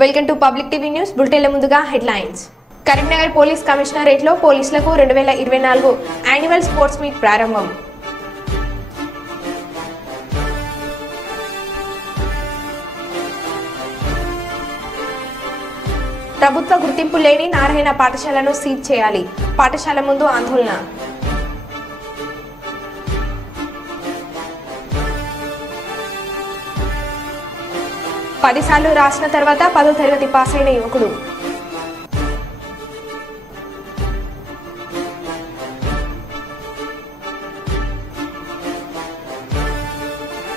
Welcome to public TV news బులెటిన్ల ముందుగా headlines. Karimnagar police కమిషనరేట్లో పోలీసులకు 2024 యాన్యువల్ స్పోర్ట్స్ మీట్ ప్రారంభం. ప్రభుత్వ గుర్తింపు లేని నారాయణ పాఠశాలను సీజ్ చేయాలి. పాఠశాల ముందు ఆందోళన. పదిసార్లు రాసిన తర్వాత 10వ తరగతి పాస్ అయిన యువకుడు.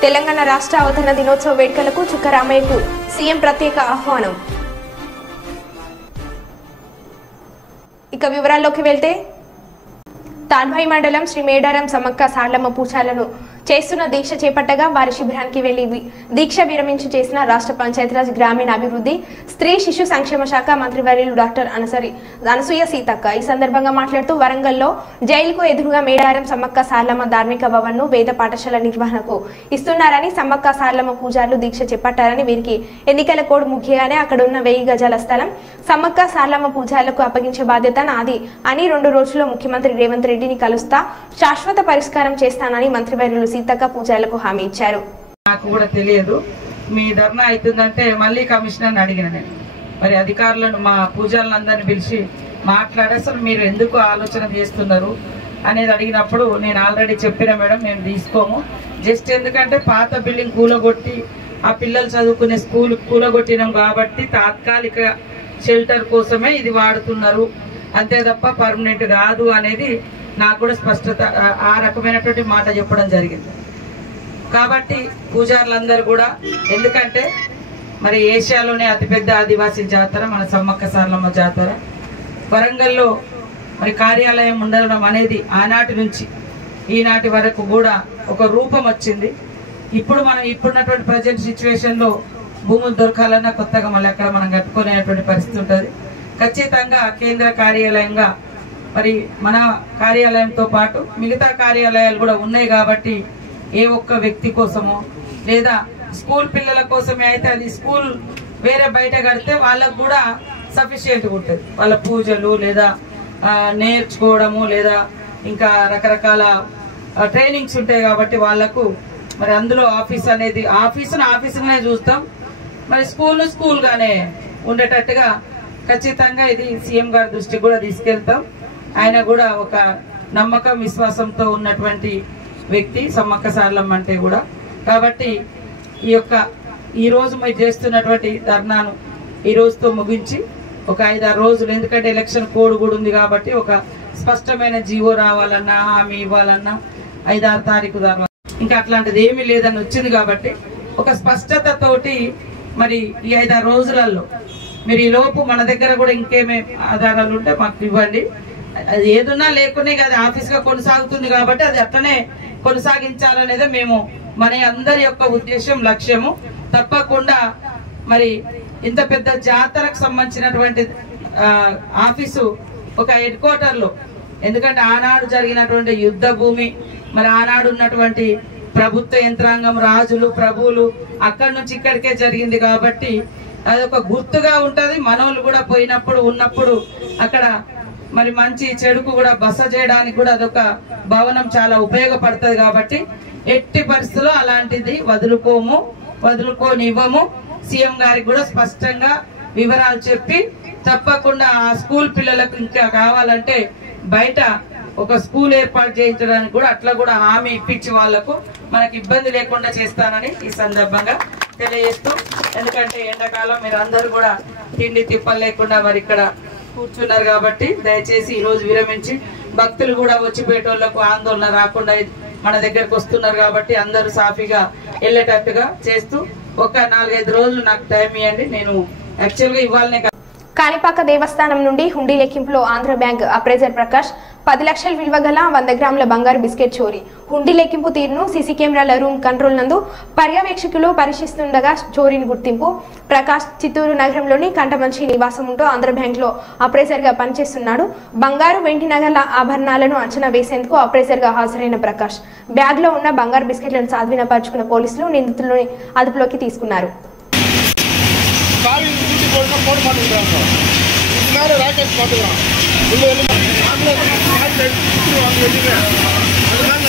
తెలంగాణ రాష్ట్ర అవతరణ దినోత్సవ వేడుకలకు చుక్కరామయ్యకు సీఎం ప్రత్యేక ఆహ్వానం. ఇక వివరాల్లోకి వెళ్తే తాల్భాయి మండలం శ్రీ మేడారం సమ్మక్క సారలమ్మ పూజలను చేస్తున్న దీక్ష చేపట్టగా వారి శిబిరానికి వెళ్లి దీక్ష విరమించి చేసిన రాష్ట్ర పంచాయతీరాజ్ గ్రామీణ అభివృద్ధి స్త్రీ శిశు సంక్షేమ శాఖ మంత్రివర్యులు డాక్టర్ అనసూయ సీతక్క ఈ సందర్భంగా మాట్లాడుతూ వరంగల్లో జైలుకు ఎదురుగా మేడారం సమ్మక్క సారలమ్మ ధార్మిక భవన్ ను వేద పాఠశాల నిర్వహణకు ఇస్తున్నారని, సమ్మక్క సారలమ్మ పూజారులు దీక్ష చేపట్టారని, వీరికి ఎన్నికల కోడ్ ముఖ్యంగానే అక్కడ ఉన్న 1000 గజాల స్థలం సమ్మక్క సారలమ్మ పూజారులకు అప్పగించే బాధ్యత నాది అని 2 రోజుల్లో ముఖ్యమంత్రి రేవంత్ రెడ్డిని కలుస్తా శాశ్వత పరిష్కారం చేస్తానని మంత్రివర్యులు సీతక్క పూజారులకు హామీ ఇచ్చారు. నాకు కూడా తెలియదు మీ ధర్నా అవుతుందంటే మళ్ళీ కమిషనర్ని అడిగిన నేను, మరి అధికారులను మా పూజారులందరినీ పిలిచి మాట్లాడి అసలు మీరు ఎందుకు ఆలోచన చేస్తున్నారు అనేది అడిగినప్పుడు నేను ఆల్రెడీ చెప్పిన మేడం మేము తీసుకోము, జస్ట్ ఎందుకంటే పాత బిల్డింగ్ కూలగొట్టి ఆ పిల్లలు చదువుకునే స్కూల్ కూలగొట్టినాం కాబట్టి తాత్కాలిక షెల్టర్ కోసమే ఇది వాడుతున్నారు అంతే తప్ప పర్మనెంట్ కాదు అనేది నాకు కూడా స్పష్టత ఆ రకమైనటువంటి మాట చెప్పడం జరిగింది. కాబట్టి పూజారులందరూ కూడా, ఎందుకంటే మరి ఏషియాలోనే అతిపెద్ద ఆదివాసీ జాతర మన సమ్మక్క సారలమ్మ జాతర, వరంగల్లో మరి కార్యాలయం ఉండడం అనేది ఆనాటి నుంచి ఈనాటి వరకు కూడా ఒక రూపం వచ్చింది. ఇప్పుడు మనం ఇప్పుడున్నటువంటి ప్రజెంట్ సిచ్యువేషన్లో భూములు దొరకాలన్నా కొత్తగా మళ్ళీ అక్కడ మనం కట్టుకునేటువంటి పరిస్థితి ఉంటుంది. ఖచ్చితంగా కేంద్ర కార్యాలయంగా మరి మన కార్యాలయంతో పాటు మిగతా కార్యాలయాలు కూడా ఉన్నాయి కాబట్టి ఏ ఒక్క వ్యక్తి కోసమో లేదా స్కూల్ పిల్లల కోసమే అయితే అది స్కూల్ వేరే బయట కడితే వాళ్ళకు కూడా సఫిషియెంట్గా ఉంటుంది. వాళ్ళ పూజలు లేదా నేర్చుకోవడము లేదా ఇంకా రకరకాల ట్రైనింగ్స్ ఉంటాయి కాబట్టి వాళ్లకు మరి అందులో ఆఫీస్ అనేది ఆఫీసునే చూస్తాం, మరి స్కూల్ గానే ఉండేటట్టుగా ఖచ్చితంగా ఇది సీఎం గారి దృష్టికి కూడా తీసుకెళ్తాం. ఆయన కూడా ఒక నమ్మకం విశ్వాసంతో ఉన్నటువంటి వ్యక్తి సమ్మక్క సారలమ్మ అంటే కూడా. కాబట్టి ఈ రోజు మీరు చేస్తున్నటువంటి ధర్నాను ఈ రోజుతో ముగించి ఒక 5-6 రోజులు, ఎందుకంటే ఎలక్షన్ కోడ్ కూడా ఉంది కాబట్టి ఒక స్పష్టమైన జీవో రావాలన్నా హామీ ఇవ్వాలన్నా 5-6 తారీఖు ధర్నా, ఇంకా అట్లాంటిది ఏమీ లేదని వచ్చింది కాబట్టి ఒక స్పష్టతతోటి మరి ఈ 5-6 రోజులలో మీరు ఈ లోపు మన దగ్గర కూడా ఇంకేమే ఆధారాలు ఉంటే మాకు ఇవ్వండి. అది ఏదున్నా లేకునే అది ఆఫీస్గా కొనసాగుతుంది కాబట్టి అది అట్లనే కొనసాగించాలనేదే మేము మన అందరి యొక్క ఉద్దేశం, లక్ష్యము. తప్పకుండా మరి ఇంత పెద్ద జాతరకు సంబంధించినటువంటి ఆఫీసు ఒక హెడ్ క్వార్టర్లో, ఎందుకంటే ఆనాడు జరిగినటువంటి యుద్ధ భూమి, మరి ఆనాడు ఉన్నటువంటి ప్రభుత్వ యంత్రాంగం, రాజులు, ప్రభువులు అక్కడి నుంచి ఇక్కడికే జరిగింది కాబట్టి అదొక గుర్తుగా ఉంటది. మనోళ్ళు కూడా పోయినప్పుడు ఉన్నప్పుడు అక్కడ మరి మంచి చెడుకు కూడా బస చేయడానికి కూడా అదొక భవనం చాలా ఉపయోగపడుతుంది కాబట్టి ఎట్టి పరిస్థితుల్లో అలాంటిది వదులుకోనివ్వము. సీఎం గారికి కూడా స్పష్టంగా వివరాలు చెప్పి తప్పకుండా ఆ స్కూల్ పిల్లలకు ఇంకా కావాలంటే బయట ఒక స్కూల్ ఏర్పాటు చేయించడానికి కూడా అట్లా కూడా హామీ ఇప్పించి వాళ్లకు మనకి ఇబ్బంది లేకుండా చేస్తానని ఈ సందర్భంగా తెలియజేస్తూ, ఎందుకంటే ఎండాకాలం మీరు అందరూ కూడా తిండి తిప్పలు లేకుండా మరి ఇక్కడ కూర్చున్నారు కాబట్టి దయచేసి ఈ రోజు విరమించి భక్తులు కూడా వచ్చిపోయేటోళ్లకు ఆందోళన రాకుండా మన దగ్గరకు వస్తున్నారు కాబట్టి అందరూ సాఫీగా వెళ్ళేటట్టుగా చేస్తూ ఒక 4-5 రోజులు నాకు టైం ఇవ్వండి. నేను యాక్చువల్గా ఇవ్వాలనే కాణిపాక దేవస్థానం నుండి హుండీ లెక్కింపులో ఆంధ్ర బ్యాంక్ అప్రైజర్ ప్రకాష్ 10 లక్షల విలువ గల 100 గ్రాముల బంగారు బిస్కెట్ చోరీ. హుండీ లెక్కింపు తీరును సీసీ కెమెరాల రూమ్ కంట్రోల్ నందు పర్యవేక్షకులు పరిశీలిస్తుండగా చోరీని గుర్తింపు. ప్రకాష్ చిత్తూరు నగరంలోని కంటమంచి నివాసం ఉంటూ ఆంధ్ర బ్యాంక్ లో అప్రైజర్ గా పనిచేస్తున్నాడు. బంగారు, వెండి నగల ఆభరణాలను అంచనా వేసేందుకు అప్రైజర్ గా హాజరైన ప్రకాష్ బ్యాగ్ లో ఉన్న బంగారు బిస్కెట్లను స్వాధీనపరుచుకున్న పోలీసులు నిందితులను అదుపులోకి తీసుకున్నారు. போட மாட்டேங்கிறாங்க. இதுக்கு மேலே ராக்கெட் பார்த்துக்கலாம் இல்லை வெளியே அதனால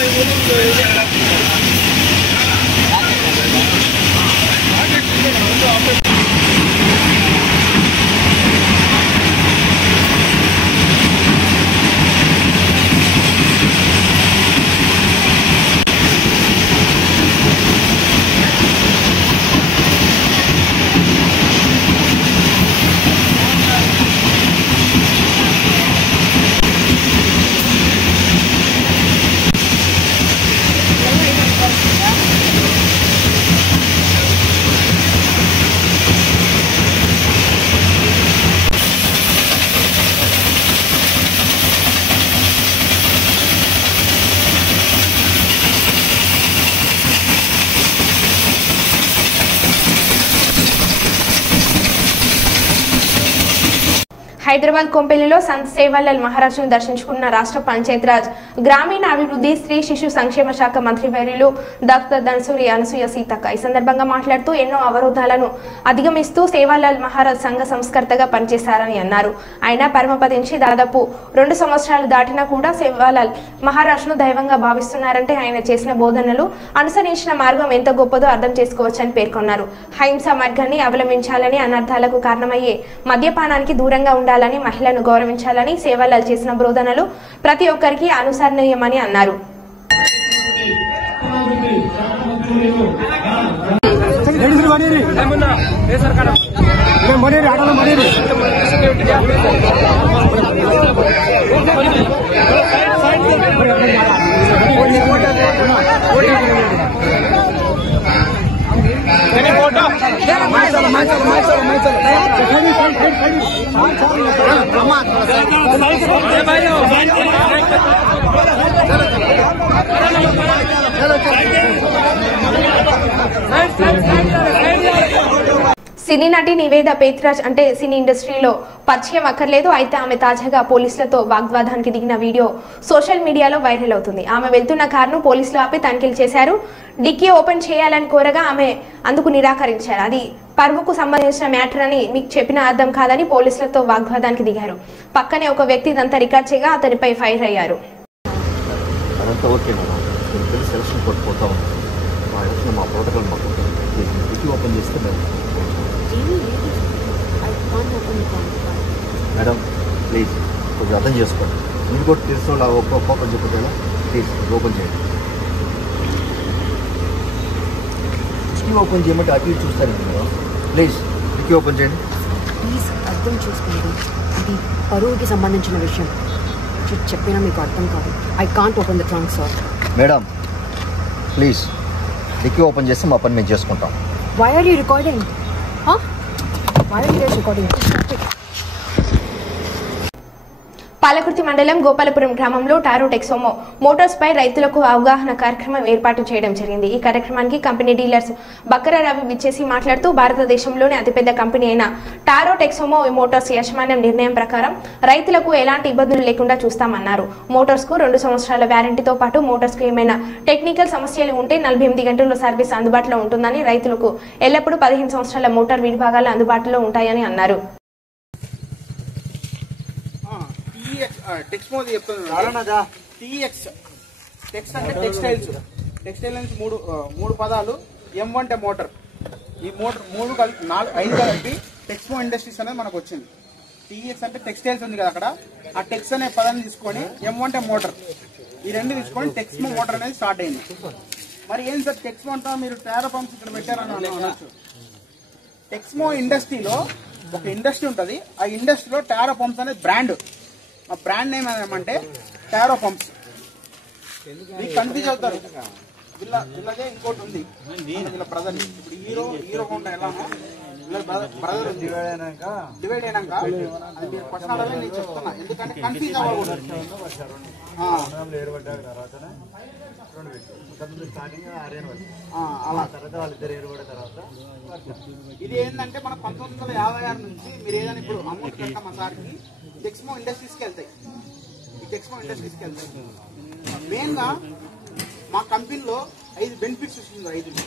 హైదరాబాద్ కొంపెల్లిలో సంత్ సేవాలాల్ మహారాజ్ను దర్శించుకున్న రాష్ట్ర పంచాయతీరాజ్ గ్రామీణ అభివృద్ధి స్త్రీ శిశు సంక్షేమ శాఖ మంత్రి వర్యులు డాక్టర్ ధనసూరి అనసూయ సీతక్క ఈ సందర్భంగా మాట్లాడుతూ ఎన్నో అవరోధాలను అధిగమిస్తూ సేవాలాల్ మహారాజ్ సంఘ సంస్కర్తగా పనిచేశారని అన్నారు. ఆయన పరమపదించి దాదాపు 2 సంవత్సరాలు దాటినా కూడా సేవాలాల్ మహారాజ్ను దైవంగా భావిస్తున్నారంటే ఆయన చేసిన బోధనలు అనుసరించిన మార్గం ఎంత గొప్పదో అర్థం చేసుకోవచ్చని పేర్కొన్నారు. అహింసా మార్గాన్ని అవలంబించాలని అనర్థాలకు కారణమయ్యే మద్యపానానికి దూరంగా ఉండాలని మహిళలను గౌరవించాలని సేవాలాల్ చేసిన బోధనలు ప్రతి ఒక్కరికి అనుసరణీయమని అన్నారు. సినీ నటి నివేద పేత్రాజ్ అంటే సినీ ఇండస్ట్రీలో పరిచయం అక్కర్లేదు. అయితే ఆమె తాజాగా పోలీసులతో వాగ్వాదానికి దిగిన వీడియో సోషల్ మీడియాలో వైరల్ అవుతుంది. ఆమె వెళ్తున్న కారును పోలీసులు ఆపి తనిఖీలు చేశారు. డిక్కీ ఓపెన్ చేయాలని కోరగా ఆమె అందుకు నిరాకరించారు. అది పరువుకు సంబంధించిన మ్యాటర్ అని మీకు చెప్పిన అర్థం కాదని పోలీసులతో వాగ్వాదానికి దిగారు. పక్కనే ఒక వ్యక్తి ఇదంతా రికార్డ్ చేయగా అతనిపై ఫైర్ అయ్యారు. మేడం ప్లీజ్ కొంచెం అర్థం చేసుకోండి. మీరు కూడా తెలుసు ఓపెన్ చెప్పేలా ప్లీజ్ ఓపెన్ చేయండి. డిక్కీ ఓపెన్ చేయమంటే అటు ఇటు చూస్తారండి మేడం. ప్లీజ్ డిక్కీ ఓపెన్ చేయండి. ప్లీజ్ అర్థం చేసుకోండి, ఇది పరువుకి సంబంధించిన విషయం. చెప్పినా మీకు అర్థం కాదు. I can't open the trunk sir. Madam please dickey open చేస్తే మా పని మేము చేసుకుంటాం. Why are you recording? Why are you recording? Palakurthi మండలం గోపాలపురం గ్రామంలో టారో టెక్సోమో మోటార్స్ పై రైతులకు అవగాహన కార్యక్రమం ఏర్పాటు చేయడం జరిగింది. ఈ కార్యక్రమానికి కంపెనీ డీలర్స్ బక్కర రవి విచ్చేసి మాట్లాడుతూ భారతదేశంలోనే అతిపెద్ద కంపెనీ అయిన టారో టెక్సోమో మోటార్స్ యాజమాన్యం నిర్ణయం ప్రకారం రైతులకు ఎలాంటి ఇబ్బందులు లేకుండా చూస్తామన్నారు. మోటార్స్ కు 2 సంవత్సరాల వ్యారంటీతో పాటు మోటార్స్ కు ఏమైనా టెక్నికల్ సమస్యలు ఉంటే 48 గంటల్లో సర్వీస్ అందుబాటులో ఉంటుందని, రైతులకు ఎల్లప్పుడూ 15 సంవత్సరాల మోటార్ విడిభాగాలు అందుబాటులో ఉంటాయని అన్నారు. టెక్స్మో చెప్తున్నా. టీఎక్స్ టెక్స్ అంటే టెక్స్టైల్స్. టెక్స్టైల్ నుంచి మూడు పదాలు. M అంటే మోటార్. ఈ మోటార్ 3 కలిపి 5 కలిపి టెక్స్మో ఇండస్ట్రీస్ అనేది మనకు వచ్చింది. టీఎక్స్ అంటే టెక్స్టైల్స్ ఉంది కదా, అక్కడ ఆ టెక్స్ అనే పదాన్ని తీసుకొని M అంటే మోటార్, ఈ 2 తీసుకొని టెక్స్మో మోటార్ అనేది స్టార్ట్ అయింది. మరి ఏం సార్ టెక్స్మో అంటా మీరు టారో పంప్స్ ఇక్కడ పెట్టారని అనొచ్చు. టెక్స్మో ఇండస్ట్రీలో ఒక ఇండస్ట్రీ ఉంటుంది. ఆ ఇండస్ట్రీలో టారో పంప్స్ అనేది బ్రాండ్. ఆ బ్రాండ్ నేమ్ ఏమంటే టారో పంప్స్. కన్ఫ్యూజ్ అవుతారు. వీళ్ళదే ఇంకోటి ఉంది, వీళ్ళ బ్రదర్. ఇప్పుడు హీరో హోండా ఎలానో వీళ్ళ బ్రదర్ డివైడ్ అయినాక అది మీరు క్వశ్చన్ అడగలే, నేను చెప్తున్నా. ఎందుకంటే కన్ఫ్యూజ్ అవ్వకూడదు. ఇది ఏంటంటే మన 1956 నుంచి మీరు ఏదైనా ఇప్పుడు అమౌంట్ కట్టా మా సార్కి టెక్స్మో ఇండస్ట్రీస్కి వెళ్తాయి. ఈ టెక్స్మో ఇండస్ట్రీస్కి వెళ్తాయి. మెయిన్గా మా కంపెనీలో 5 బెనిఫిట్స్ వస్తుంది. 5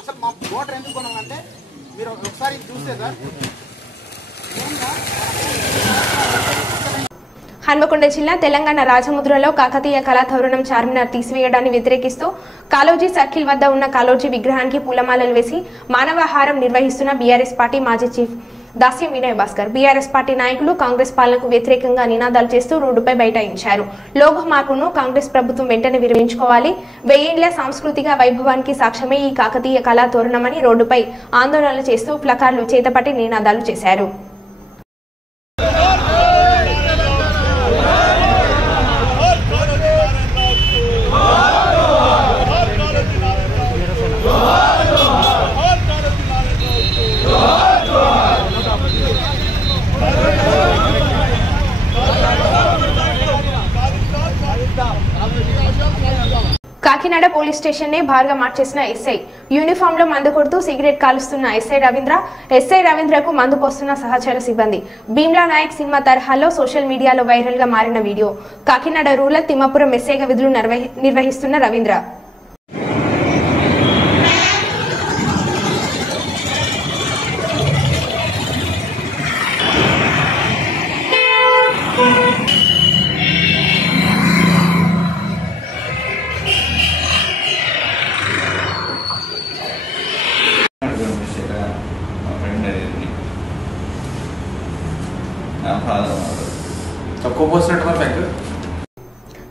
అసలు మా మోటార్ ఎందుకు కొనాలంటే మీరు ఒకసారి చూస్తే సార్ హన్మకొండ జిల్లా తెలంగాణ రాజముద్రలో కాకతీయ కళాతోరణం చార్మినార్ తీసివేయడాన్ని వ్యతిరేకిస్తూ కాళోజీ సర్కిల్ వద్ద ఉన్న కాళోజీ విగ్రహానికి పూలమాలలు వేసి మానవహారం నిర్వహిస్తున్న బీఆర్ఎస్ పార్టీ మాజీ చీఫ్ దాస్యం వినయ్ భాస్కర్. బీఆర్ఎస్ పార్టీ నాయకులు కాంగ్రెస్ పాలనకు వ్యతిరేకంగా నినాదాలు చేస్తూ రోడ్డుపై బైఠాయించారు. లోగో మార్పును కాంగ్రెస్ ప్రభుత్వం వెంటనే విరమించుకోవాలి. 1000 ఏళ్ల సాంస్కృతిక వైభవానికి సాక్ష్యమే ఈ కాకతీయ కళాతోరణమని రోడ్డుపై ఆందోళనలు చేస్తూ ప్లకార్డులు చేతపట్టి నినాదాలు చేశారు. కాకినాడ పోలీస్ స్టేషన్ నే బార్గా మార్చేసిన ఎస్ఐ. యూనిఫామ్ లో మందు కొడుతూ సిగరెట్ కాలుస్తున్న ఎస్ఐ రవీంద్రకు మందు పోస్తున్న సహచర సిబ్బంది. భీమ్లా నాయక్ సినిమా తరహాలో సోషల్ మీడియాలో వైరల్ గా మారిన వీడియో. కాకినాడ రూరల్ తిమ్మాపురం ఎస్ఐగా విధులు నిర్వహిస్తున్న రవీంద్ర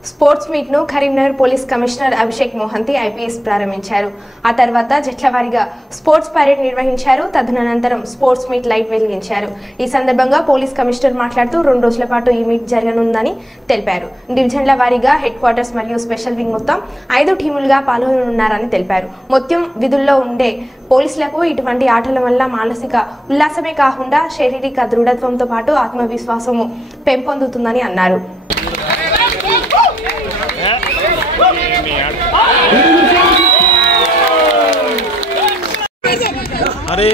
స్పోర్ట్స్ మీట్ ను Karimnagar police commissioner Abhishek Mohanty IPS ప్రారంభించారు. ఆ తర్వాత జట్ల వారీగా స్పోర్ట్స్ పరేడ్ నిర్వహించారు. తదనంతరం స్పోర్ట్స్ మీట్ లైట్ వెలిగించారు. ఈ సందర్భంగా పోలీస్ కమిషనర్ మాట్లాడుతూ 2 రోజుల పాటు ఈ మీట్ జరగనుందని తెలిపారు. డివిజన్ల వారీగా హెడ్ క్వార్టర్స్ మరియు స్పెషల్ వింగ్ మొత్తం 5 టీములుగా పాల్గొనున్నారని తెలిపారు. మొత్తం విధుల్లో ఉండే పోలీసులకు ఇటువంటి ఆటల వల్ల మానసిక ఉల్లాసమే కాకుండా శారీరక దృఢత్వంతో పాటు ఆత్మవిశ్వాసము పెంపొందుతుందని అన్నారు. अरे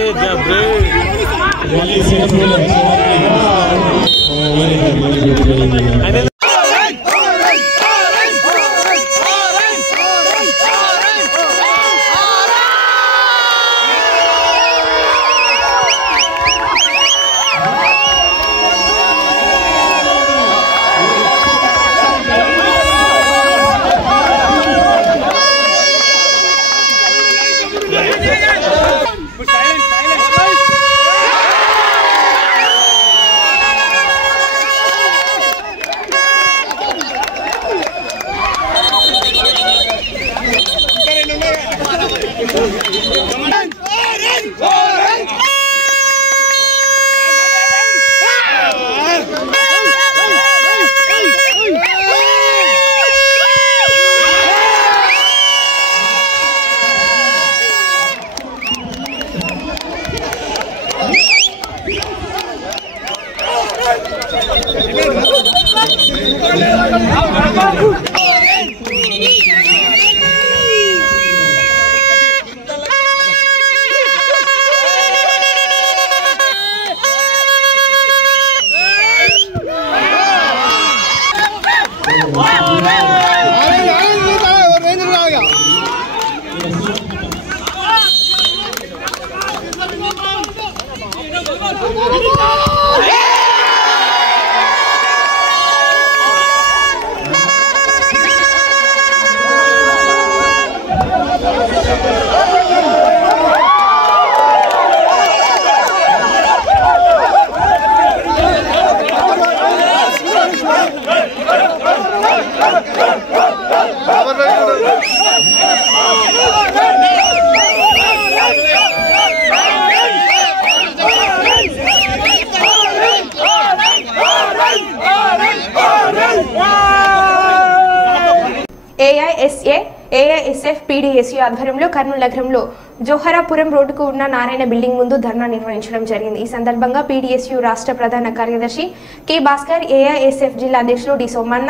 ఏఐఎస్ఎఫ్ పీడీఎస్యూ ఆధ్వర్యంలో కర్నూలు నగరంలో జోహరాపురం రోడ్డుకు ఉన్న నారాయణ బిల్డింగ్ ముందు ధర్నా నిర్వహించడం జరిగింది. ఈ సందర్భంగా పీడీఎస్యూ రాష్ట్ర ప్రధాన కార్యదర్శి కె భాస్కర్, ఏఐఎస్ఎఫ్ జిల్లా అధ్యక్షులు డి సోమన్న,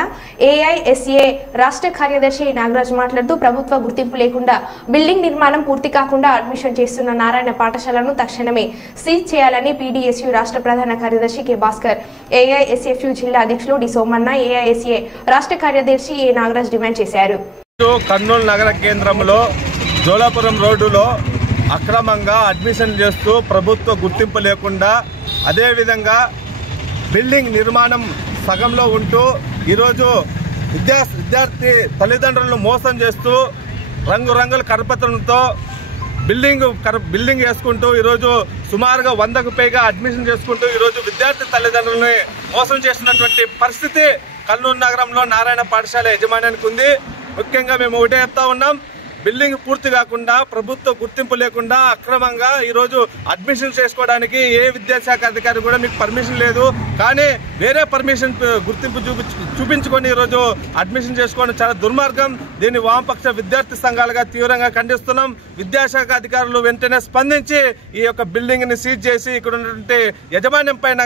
ఏఐఎస్ఏ రాష్ట్ర కార్యదర్శి నాగరాజ్ మాట్లాడుతూ ప్రభుత్వ గుర్తింపు లేకుండా బిల్డింగ్ నిర్మాణం పూర్తి కాకుండా అడ్మిషన్ చేస్తున్న నారాయణ పాఠశాలను తక్షణమే సీజ్ చేయాలని పీడీఎస్యూ రాష్ట్ర ప్రధాన కార్యదర్శి కె భాస్కర్, ఏఐఎస్ఎఫ్ జిల్లా అధ్యక్షులు డి సోమన్న, ఏఐఎస్ఏ రాష్ట్ర కార్యదర్శి ఏ నాగరాజ్ డిమాండ్ చేశారు. కర్నూలు నగర కేంద్రంలో జోలాపురం రోడ్డులో అక్రమంగా అడ్మిషన్ చేస్తూ ప్రభుత్వ గుర్తింపు లేకుండా అదేవిధంగా బిల్డింగ్ నిర్మాణం సగంలో ఉంటూ ఈరోజు విద్యార్థి తల్లిదండ్రులను మోసం చేస్తూ రంగురంగుల కరపత్రంతో బిల్డింగ్ వేసుకుంటూ ఈరోజు సుమారుగా 100కు పైగా అడ్మిషన్ చేసుకుంటూ ఈరోజు విద్యార్థి తల్లిదండ్రులని మోసం చేస్తున్నటువంటి పరిస్థితి కర్నూలు నగరంలో నారాయణ పాఠశాల యజమానికి ఉంది. ముఖ్యంగా మేము ఒకటే చెప్తా ఉన్నాం, బిల్డింగ్ పూర్తి కాకుండా ప్రభుత్వ గుర్తింపు లేకుండా అక్రమంగా ఈరోజు అడ్మిషన్ చేసుకోవడానికి ఏ విద్యాశాఖ అధికారి కూడా మీకు పర్మిషన్ లేదు. కానీ వేరే పర్మిషన్ గుర్తింపు చూపించుకొని ఈరోజు అడ్మిషన్ చేసుకోవడం చాలా దుర్మార్గం. దీన్ని వామపక్ష విద్యార్థి సంఘాలుగా తీవ్రంగా ఖండిస్తున్నాం. విద్యాశాఖ అధికారులు వెంటనే స్పందించి ఈ యొక్క బిల్డింగ్ ని సీజ్ చేసి ఇక్కడ ఉన్నటువంటి యజమాన్యం పైన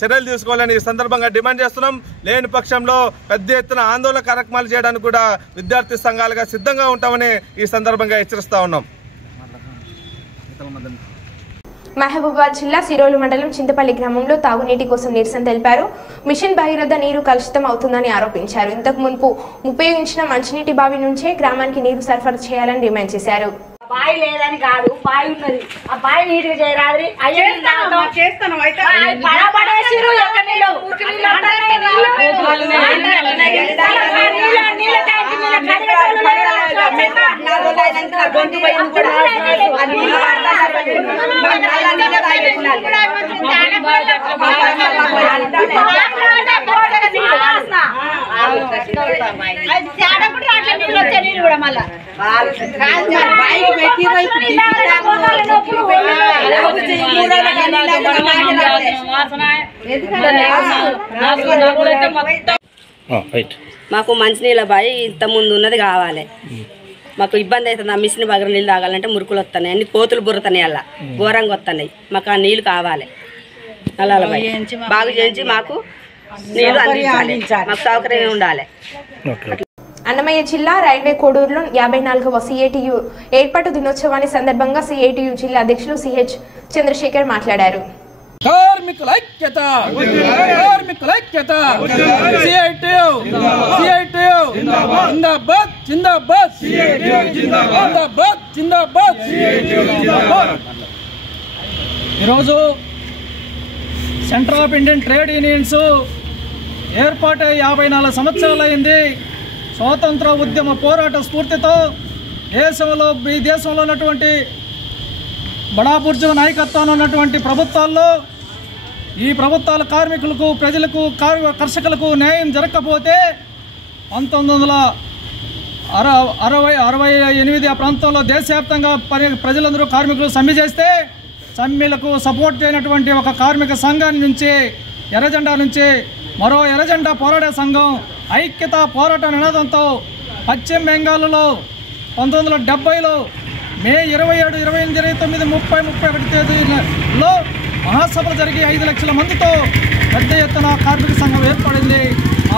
చర్యలు తీసుకోవాలని ఈ సందర్భంగా డిమాండ్ చేస్తున్నాం. లేని పక్షంలో పెద్ద ఎత్తున ఆందోళన కార్యక్రమాలు చేయడానికి కూడా విద్యార్థి సంఘాలుగా సిద్ధంగా ఉంటామని ఈ సందర్భంగా హెచ్చరిస్తా ఉన్నాం. మహబూబాబాద్ జిల్లా సిరోలు మండలం చింతపల్లి గ్రామంలో తాగునీటి కోసం నిరసన తెలిపారు. మిషన్ భగీరథ నీరు కలుషితం అవుతుందని ఆరోపించారు. ఇంతకు మునుపు ఉపయోగించిన మంచినీటి బావి నుంచే గ్రామానికి నీరు సరఫరా చేయాలని డిమాండ్ చేశారు. బావి లేదని కాదు, బావి ఉన్నది. ఆ బావి నీటికి చేయరాదు. మాకు మంచినీళ్ళ బావి ఇంత ముందు ఉన్నది కావాలి. మాకు ఇబ్బంది అవుతుంది. ఆ మిషన్ బగర నీళ్ళు తాగాలంటే మురుకులు వస్తున్నాయి, అన్ని కోతులు బుర్రతున్నాయి, అలా ఘోరంగా వస్తున్నాయి. మాకు ఆ నీళ్ళు కావాలి. నల్లాల బావి బాగు చేయించి మాకు నీళ్ళు అందించాలి, మాకు సౌకర్యంగా ఉండాలి. అన్నమయ్య జిల్లా రైల్వే కోడూరులో 54వ సిఐటియు ఏర్పాటు దినోత్సవాన్ని సందర్భంగా సిఐటియు జిల్లా అధ్యక్షులు సిహెచ్ చంద్రశేఖర్ మాట్లాడారు. కార్మికుల ఐక్యత, కార్మికుల ఐక్యత, సిఐటియు సిఐటియు జిందాబాద్ జిందాబాద్, జిందాబాద్ జిందాబాద్. ఈరోజు centre of Indian trade unions ఏర్పాటై 54 సంవత్సరాలైంది. స్వాతంత్ర ఉద్యమ పోరాట స్ఫూర్తితో ఈ దేశంలో ఉన్నటువంటి బడాబుర్జు నాయకత్వంలో ఉన్నటువంటి ప్రభుత్వాల్లో ఈ ప్రభుత్వాల కార్మికులకు, ప్రజలకు, కర్షకులకు న్యాయం జరగకపోతే 1968 ఆ ప్రాంతంలో దేశవ్యాప్తంగా ప్రజలందరూ కార్మికులు సమ్మె చేస్తే సమ్మెలకు సపోర్ట్ చేయనటువంటి ఒక కార్మిక సంఘాన్ని నుంచి ఎర్రజెండా నుంచి మరో ఎర్రజెండా పోరాట సంఘం ఐక్యత పోరాట నినాదంతో పశ్చిమ బెంగాల్లో 1970లో మే 27, 28, 29, 30, 31 తేదీలలో మహాసభలు జరిగి 5 లక్షల మందితో పెద్ద ఎత్తున కార్మిక సంఘం ఏర్పడింది.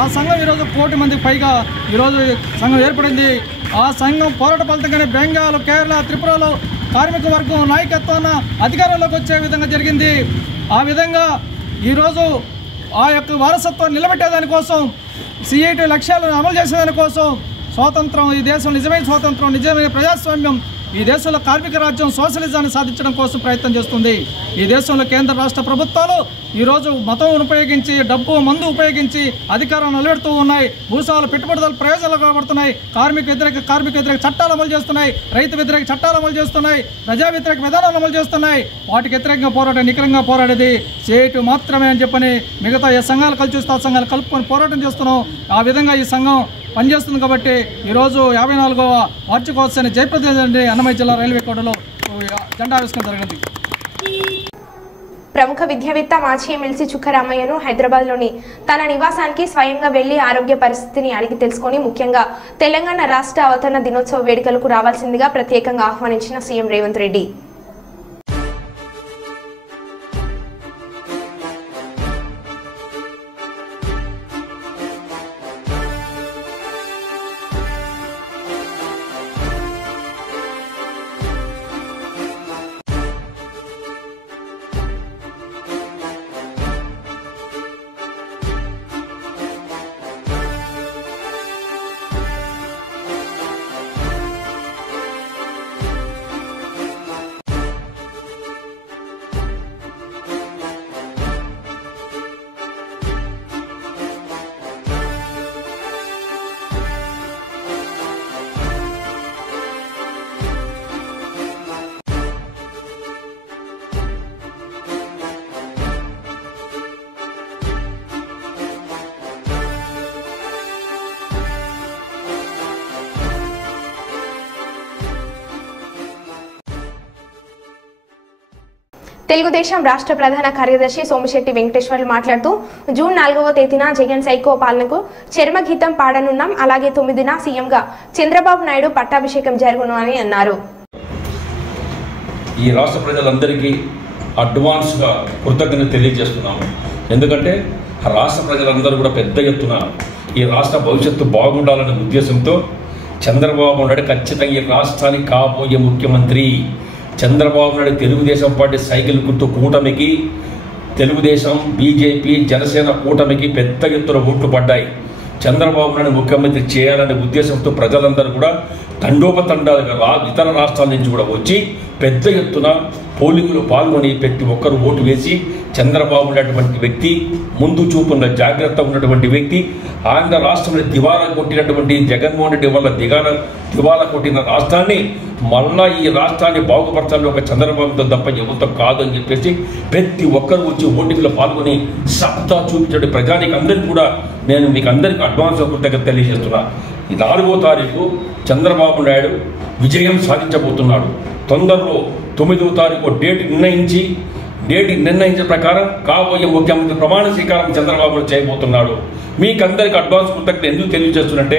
ఆ సంఘం ఈరోజు 1 కోటి మందికి పైగా ఈరోజు సంఘం ఏర్పడింది. ఆ సంఘం పోరాట ఫలితంగానే బెంగాల్, కేరళ, త్రిపురలో కార్మిక వర్గం నాయకత్వాన అధికారంలోకి వచ్చే విధంగా జరిగింది. ఆ విధంగా ఈరోజు ఆ యొక్క వారసత్వాన్ని నిలబెట్టేదానికోసం, సిఐటి లక్ష్యాలను అమలు చేసేదానికోసం స్వాతంత్రం, ఈ దేశం నిజమైన స్వాతంత్రం, నిజమైన ప్రజాస్వామ్యం, ఈ దేశంలో కార్మిక రాజ్యం సోషలిజాన్ని సాధించడం కోసం ప్రయత్నం చేస్తుంది. ఈ దేశంలో కేంద్ర రాష్ట్ర ప్రభుత్వాలు ఈరోజు మతం ఉపయోగించి, డబ్బు, మందు ఉపయోగించి అధికారం నిలబెడుతూ ఉన్నాయి. భూస్వాముల పెట్టుబడుల ప్రయోజనాలు కాబడుతున్నాయి. కార్మిక వ్యతిరేక చట్టాలు అమలు చేస్తున్నాయి. రైతు వ్యతిరేక చట్టాలు అమలు చేస్తున్నాయి. ప్రజా వ్యతిరేక విధానాలు అమలు చేస్తున్నాయి. వాటికి వ్యతిరేకంగా నికరంగా పోరాడేది సిఐటి మాత్రమే అని చెప్పని మిగతా ఏ సంఘాలు కలిసి ఆ సంఘాలు కలుపుకొని పోరాటం చేస్తున్నాం. ఆ విధంగా ఈ సంఘం పనిచేస్తుంది. కాబట్టి ఈరోజు 54వ వార్షికోత్సవాన్ని జయప్రదం అన్నమయ్య జిల్లా రైల్వే కోటలో జెండా ఆవిష్కరణ జరిగింది. ప్రముఖ విద్యావేత్త మాజీ ఎమ్మెల్సీ చుక్కరామయ్యను హైదరాబాద్లోని తన నివాసానికి స్వయంగా వెళ్లి ఆరోగ్య పరిస్థితిని అడిగి తెలుసుకొని ముఖ్యంగా తెలంగాణ రాష్ట్ర అవతరణ దినోత్సవ వేడుకలకు రావాల్సిందిగా ప్రత్యేకంగా ఆహ్వానించిన సీఎం రేవంత్ రెడ్డి. తెలుగుదేశం రాష్ట్ర ప్రధాన కార్యదర్శి సోమిశెట్టి వెంకటేశ్వర్లు మాట్లాడుతూ జూన్ 4వ తేదీన జగన్ సైకో పాలనకు చర్మగీతం పాడనున్నాం. అలాగే 9న సీఎంగా చంద్రబాబు నాయుడు పట్టాభిషేకం జరుగును అని అన్నారు. ఈ రాష్ట్ర ప్రజలందరికీ అడ్వాన్స్గా కృతజ్ఞత తెలియజేస్తున్నాము. ఎందుకంటే రాష్ట్ర ప్రజలందరూ కూడా పెద్ద ఎత్తున ఈ రాష్ట్ర భవిష్యత్తు బాగుండాలనే ఉద్దేశంతో చంద్రబాబు నాయుడు ఖచ్చితంగా ఈ రాష్ట్రానికి కాబోయే ముఖ్యమంత్రి. చంద్రబాబు నాయుడు తెలుగుదేశం పార్టీ సైకిల్ గుర్తు కూటమికి, తెలుగుదేశం, బీజేపీ, జనసేన కూటమికి పెద్ద ఎత్తున ఓట్లు పడ్డాయి. చంద్రబాబు నాయుడు ముఖ్యమంత్రి చేయాలనే ఉద్దేశంతో ప్రజలందరూ కూడా తండోపతండాలుగా ఇతర రాష్ట్రాల నుంచి కూడా వచ్చి పెద్ద ఎత్తున పోలింగ్లో పాల్గొని ప్రతి ఒక్కరు ఓటు వేసి చంద్రబాబు ఉన్నటువంటి వ్యక్తి, ముందు చూపున్న జాగ్రత్త ఉన్నటువంటి వ్యక్తి, ఆంధ్ర రాష్ట్రంలో దివాలా కొట్టినటువంటి జగన్మోహన్ రెడ్డి వల్ల దివాలా కొట్టిన రాష్ట్రాన్ని మళ్ళా ఈ రాష్ట్రాన్ని బాగుపరచాలని ఒక చంద్రబాబుతో తప్ప ఎవరితో కాదు అని చెప్పేసి ప్రతి ఒక్కరు వచ్చి ఓటింగ్లో పాల్గొని సత్తా చూపించే ప్రజానికి అందరికీ కూడా నేను మీకు అందరికీ అడ్వాన్స్ కృతజ్ఞత తెలియజేస్తున్నా. ఈ 4వ తారీఖు చంద్రబాబు నాయుడు విజయం సాధించబోతున్నాడు. తొందరలో 9వ తారీఖు డేట్ నిర్ణయించిన ప్రకారం కాబోయే ముఖ్యమంత్రి ప్రమాణ స్వీకారం చంద్రబాబు చేయబోతున్నాడు. మీకందరికి అడ్వాన్స్ కృతజ్ఞత ఎందుకు తెలియజేస్తున్నట్టే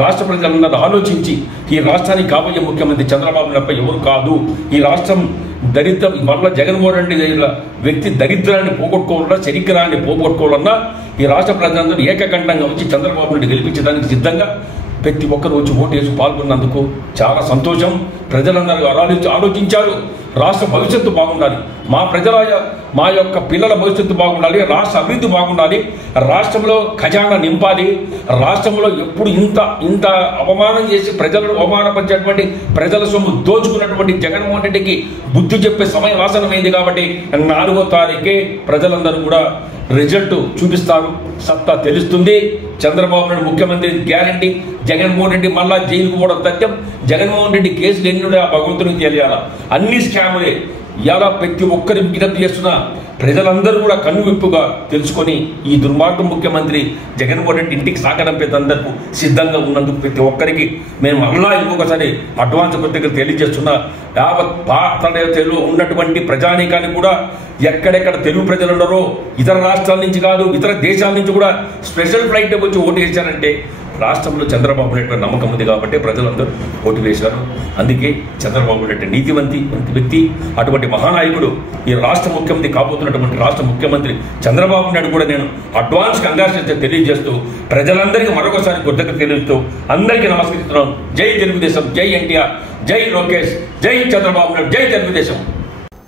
రాష్ట్ర ప్రజలందరూ ఆలోచించి ఈ రాష్ట్రానికి కాబోయే ముఖ్యమంత్రి చంద్రబాబు నాయుడు ఎవరు కాదు. ఈ రాష్ట్రం దరిద్రం వల్ల జగన్మోహన్ రెడ్డి వ్యక్తి దరిద్రాన్ని పోగొట్టుకోవాలన్నా, చరిత్రాన్ని పోగొట్టుకోవాలన్నా ఈ రాష్ట్ర ప్రజలందరూ ఏకకంఠంగా వచ్చి చంద్రబాబు నాయుడు గెలిపించడానికి సిద్ధంగా ప్రతి ఒక్కరు వచ్చి ఓటు వేసి పాల్గొన్నందుకు చాలా సంతోషం. ప్రజలందరూ ఆలోచించారు. రాష్ట్ర భవిష్యత్తు బాగుండాలి, మా యొక్క పిల్లల భవిష్యత్తు బాగుండాలి, రాష్ట్ర అభివృద్ధి బాగుండాలి, రాష్ట్రంలో ఖజానా నింపాలి. రాష్ట్రంలో ఎప్పుడు ఇంత అవమానం చేసి ప్రజలను అవమానపరిచేటువంటి ప్రజల సొమ్ము దోచుకున్నటువంటి జగన్మోహన్ రెడ్డికి బుద్ధి చెప్పే సమయం ఆసనమైంది. కాబట్టి 4వ తారీఖే ప్రజలందరూ కూడా రిజల్ట్ చూపిస్తారు. సత్తా తెలుస్తుంది. చంద్రబాబు నాయుడు ముఖ్యమంత్రి గ్యారంటీ. జగన్మోహన్ రెడ్డి మళ్ళా జైలుకు పోవడం సత్యం. జగన్మోహన్ రెడ్డి కేసులు ఎన్ని ఆ భగవంతునికి తెలియాలా. అన్ని స్కాములే. ఇలా ప్రతి ఒక్కరి విజ్ఞప్తి చేస్తున్నా ప్రజలందరూ కూడా కన్నువిప్పుగా తెలుసుకొని ఈ దుర్మార్గం ముఖ్యమంత్రి జగన్మోహన్ రెడ్డి ఇంటికి సాగడంపేందుకు సిద్ధంగా ఉన్నందుకు ప్రతి ఒక్కరికి మేము మళ్ళా ఇంకొకసారి అడ్వాన్స్ కృతజ్ఞతలు తెలియజేస్తున్నా. యావత్ భారతదేశంలో ఉన్నటువంటి ప్రజానీకానికి కూడా ఎక్కడెక్కడ తెలుగు ప్రజలు ఉన్నారో ఇతర రాష్ట్రాల నుంచి కాదు ఇతర దేశాల నుంచి కూడా స్పెషల్ ఫ్లైట్ వచ్చి ఓటు వేశారంటే రాష్ట్రంలో చంద్రబాబు నాయుడు నమ్మకం ఉంది కాబట్టి ప్రజలందరూ ఓటు వేశారు. అందుకే చంద్రబాబు నాయుడు నీతివంతి వ్యక్తి, అటువంటి మహానాయకుడు ఈ రాష్ట్ర ముఖ్యమంత్రి కాబోతున్నటువంటి రాష్ట్ర ముఖ్యమంత్రి చంద్రబాబు నాయుడు కూడా నేను అడ్వాన్స్ కంగ్రాచులేషన్ తెలియజేస్తూ ప్రజలందరికీ మరొకసారి కృతజ్ఞత తెలియజేస్తూ అందరికీ నమస్కరిస్తున్నాను. జై తెలుగుదేశం, జై ఎన్టీఆర్, జై లోకేష్, జై చంద్రబాబు నాయుడు, జై తెలుగుదేశం.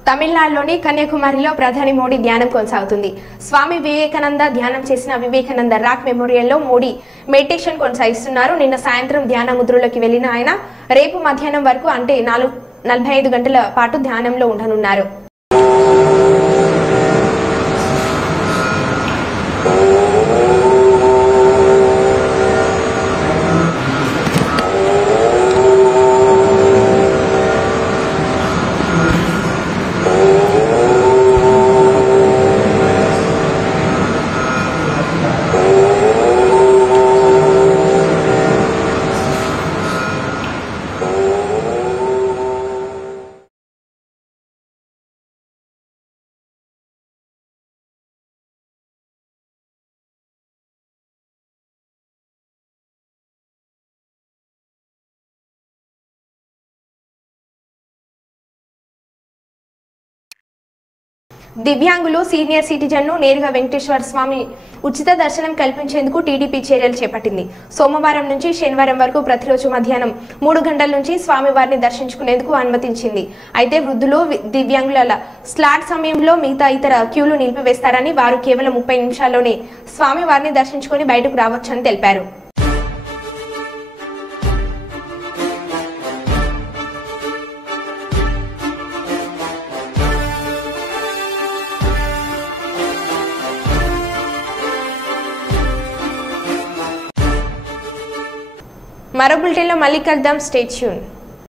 తమిళనాడులోని కన్యాకుమారిలో ప్రధాని మోడీ ధ్యానం కొనసాగుతుంది. స్వామి వివేకానంద ధ్యానం చేసిన వివేకానంద రాక్ మెమోరియల్లో మోడీ మెడిటేషన్ కొనసాగిస్తున్నారు. నిన్న సాయంత్రం ధ్యాన ముద్రలోకి వెళ్లిన ఆయన రేపు మధ్యాహ్నం వరకు అంటే 45 గంటల పాటు ధ్యానంలో ఉండనున్నారు. దివ్యాంగులు, సీనియర్ సిటిజన్ను నేరుగా వెంకటేశ్వర స్వామి ఉచిత దర్శనం కల్పించేందుకు టీడీపీ చర్యలు చేపట్టింది. సోమవారం నుంచి శనివారం వరకు ప్రతిరోజు మధ్యాహ్నం 3 గంటల నుంచి స్వామివారిని దర్శించుకునేందుకు అనుమతించింది. అయితే వృద్ధులు, దివ్యాంగుల స్లాట్ సమయంలో మిగతా ఇతర క్యూలు నిలిపివేస్తారని, వారు కేవలం 30 నిమిషాల్లోనే స్వామివారిని దర్శించుకుని బయటకు రావచ్చని తెలిపారు. మరో బులెటిన్లో మళ్ళీ కలుద్దాం. Stay tune.